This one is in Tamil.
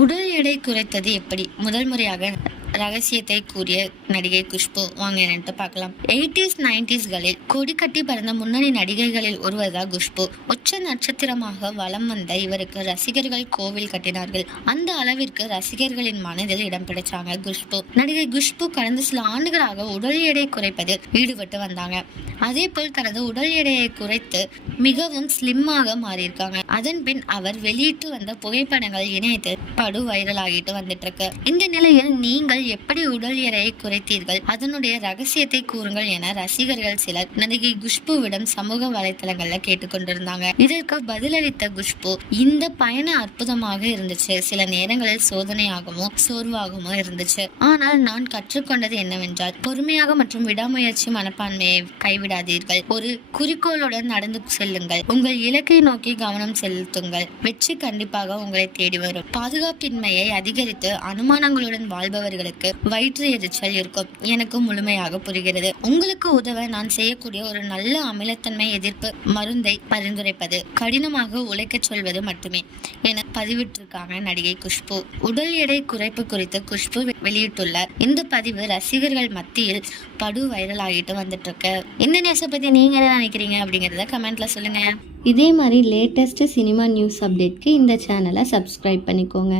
உடல் எடை குறைத்தது எப்படி? முதல் முறையாக ரகசியத்தை கூறிய நடிகை குஷ்பு. வாங்க என்னட்டு பார்க்கலாம். 80s 90sகளில் கொடி கட்டி பறந்த முன்னணி நடிகைகளில் ஒருவர்தான் குஷ்பு. உச்ச நட்சத்திரமாக வலம் வந்த இவருக்கு ரசிகர்கள் கோவில் கட்டினார்கள். அந்த அளவிற்கு ரசிகர்களின் மனதில் இடம் பிடிச்சாங்க குஷ்பு. நடிகை குஷ்பு கடந்த சில ஆண்டுகளாக உடல் எடை குறைப்பதில் ஈடுபட்டு வந்தாங்க. அதே போல் தனது உடல் எடையை குறைத்து மிகவும் ஸ்லிம்மாக மாறியிருக்காங்க. அதன் பின் அவர் வெளியிட்டு வந்த புகைப்படங்கள் இணையத்தில் படு வைரல் ஆகிட்டு வந்துட்டு இருக்கு. இந்த நிலையில் நீங்கள் எப்படி உடல் எடையை குறைத்தீர்கள், அதனுடைய ரகசியத்தை கூறுங்கள் என ரசிகர்கள் சிலர் நடிகை குஷ்புவிடம் சமூக வலைதளங்கள்ல கேட்டுக்கொண்டிருந்தாங்க. இதற்கு பதிலளித்த குஷ்பு, இந்த பயணம் அற்புதமாக இருந்துச்சு. சில நேரங்களில் சோதனையாகவும் சோர்வாகவும் இருந்துச்சு. ஆனால் நான் கற்றுக்கொண்டது என்னவென்றால், பொறுமையாக மற்றும் விடாமுயற்சி மனப்பான்மையை கைவிடாதீர்கள். ஒரு குறிக்கோளுடன் நடந்து செல்லுங்கள். உங்கள் இலக்கை நோக்கி கவனம் செலுத்துங்கள். வெற்றி கண்டிப்பாக உங்களை தேடி வரும். பாதுகாப்பின்மையை அதிகரித்து அனுமானங்களுடன் வாழ்பவர்களுக்கு வயிற்று எரிச்சல் இருக்கும். எனக்கு முழுமையாக புரிகிறது. உங்களுக்கு உதவ நான் செய்யக்கூடிய ஒரு நல்ல அமிலத்தன்மை எதிர்ப்பு மருந்தை பரிந்துரைப்பது, கடினமாக உழைக்க சொல்வது மட்டுமே என பதிவிட்டிருக்காங்க நடிகை குஷ்பு. உடல் எடை குறைப்பு குறித்து குஷ்பு வெளியிட்டுள்ள இந்த பதிவு ரசிகர்கள் மத்தியில் படு வைரல் ஆகிட்டு வந்துட்டு இருக்கு. இந்த நியூஸை பத்தி நீங்க என்ன நினைக்கிறீங்க அப்படிங்கறத கமெண்ட்ல சொல்லுங்க. இதே மாதிரி லேட்டஸ்ட் சினிமா நியூஸ் அப்டேட்க்கு இந்த சேனலை சப்ஸ்கிரைப் பண்ணிக்கோங்க.